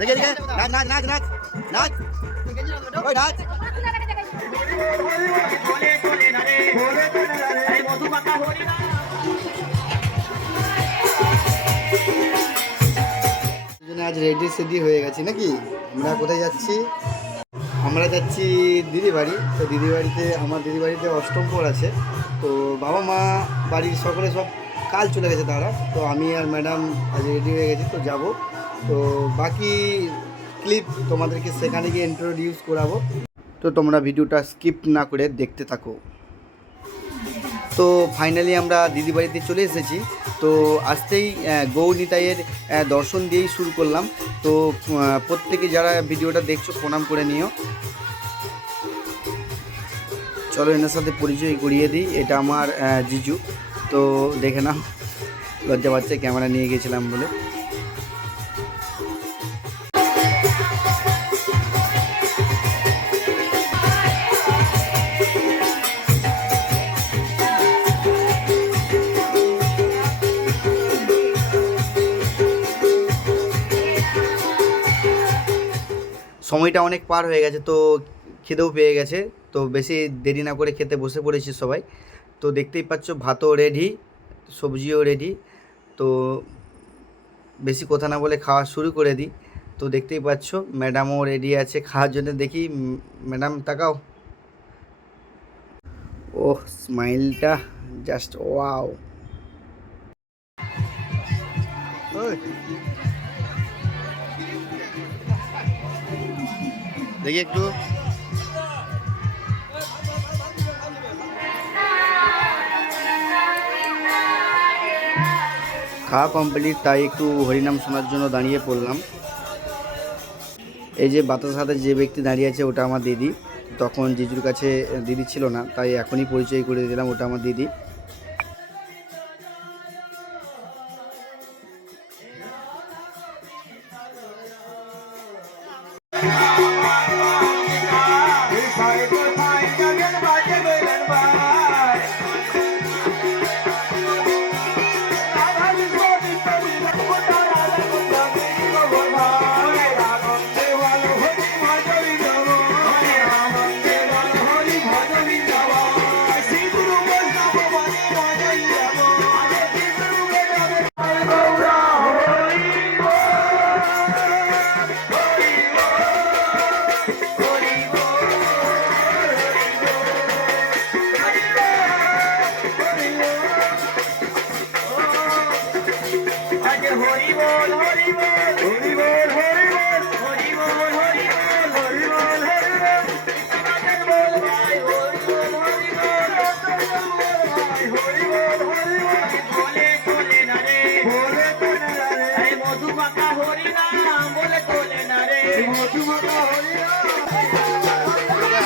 দেখে দেখে নাচ নাচ নাচ নাচ নাচ ওই নাচ। আজ রেডি সেডি হয়ে গেছি নাকি? আমরা কোথায় যাচ্ছি? আমরা যাচ্ছি দিদি বাড়ি। তো দিদি বাড়িতে, আমার দিদি বাড়িতে অষ্টম প্রহর আছে। তো বাবা মা বাড়ির সকলে সব কাল চলে গেছে তারা। তো আমি আর ম্যাডাম আজ রেডি হয়ে গেছি, তো যাব। তো বাকি ক্লিপ তোমাদেরকে সেখানে গিয়ে ইন্ট্রোডিউস করাবো। তো তোমরা ভিডিওটা স্কিপ না করে দেখতে থাকো। তো ফাইনালি আমরা দিদি বাড়িতে চলে এসেছি। তো আসতেই গৌরনিতাইয়ের দর্শন দিয়েই শুরু করলাম। তো প্রত্যেকে যারা ভিডিওটা দেখছো প্রণাম করে নিও। চলো এনার সাথে পরিচয় করিয়ে দিই। এটা আমার জিজু। তো দেখে নাও, লজ্জা পাচ্ছে ক্যামেরা নিয়ে গেছিলাম বলে। সময়টা অনেক পার হয়ে গেছে, তো খিদেও পেয়ে গেছে। তো বেশি দেরি না করে খেতে বসে পড়েছি সবাই। তো দেখতেই পাচ্ছ ভাতও রেডি, সবজিও রেডি। তো বেশি কথা না বলে খাওয়া শুরু করে দিই। তো দেখতেই পাচ্ছ ম্যাডামও রেডি আছে খাওয়ার জন্য। দেখি ম্যাডাম তাকাও, ওহ স্মাইলটা জাস্ট ওয়াও। দেখি একটু খাওয়া কমপ্লিট, তাই একটু হরিনাম শোনার জন্য দাঁড়িয়ে পড়লাম। এই যে বাতাস হাতে যে ব্যক্তি দাঁড়িয়ে আছে ওটা আমার দিদি। তখন জিজুর কাছে দিদি ছিল না, তাই এখনই পরিচয় করে দিলাম, ওটা আমার দিদি।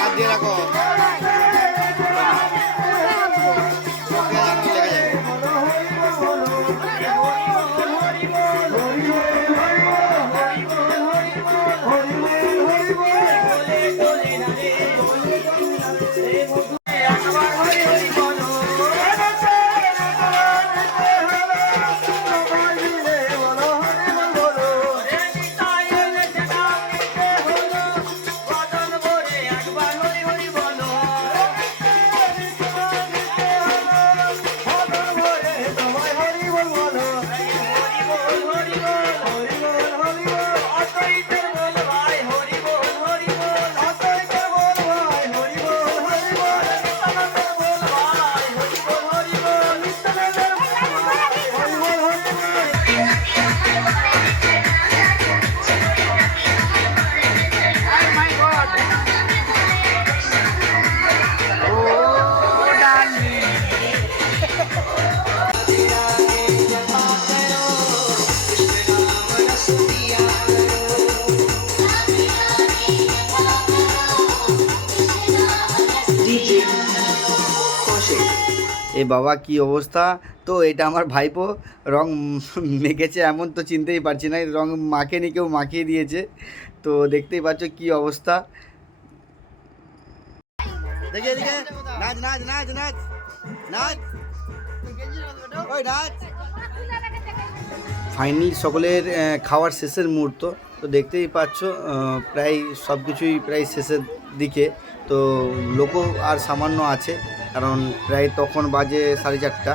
হাত দিয়ে রাখো। এ বাবা কি অবস্থা! তো এটা আমার ভাইপো রং মেখেছে, এমন তো চিনতেই পারছি না, রং মাখেনি, কেউ মাখিয়ে দিয়েছে। তো দেখতেই পাচ্ছ কি অবস্থা। দেখে দেখে নাচ নাচ নাচ নাচ নাচ ওই নাচ। ফাইনালি সকলের খাওয়ার শেষের মুহূর্ত। তো দেখতেই পাচ্ছ প্রায় সব কিছুই প্রায় শেষের দিকে। তো লোকও আর সামান্য আছে, কারণ প্রায় তখন বাজে 4:30।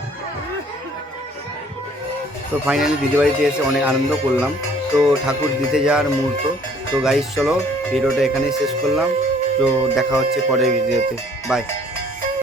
তো ফাইনালি দিদিবাড়িতে এসে অনেক আনন্দ করলাম। তো ঠাকুর দিতে যাওয়ার মুহূর্ত। তো গাইস চলো ভিডিওটা এখানেই শেষ করলাম। তো দেখা হচ্ছে পরের ভিডিওতে। বাই।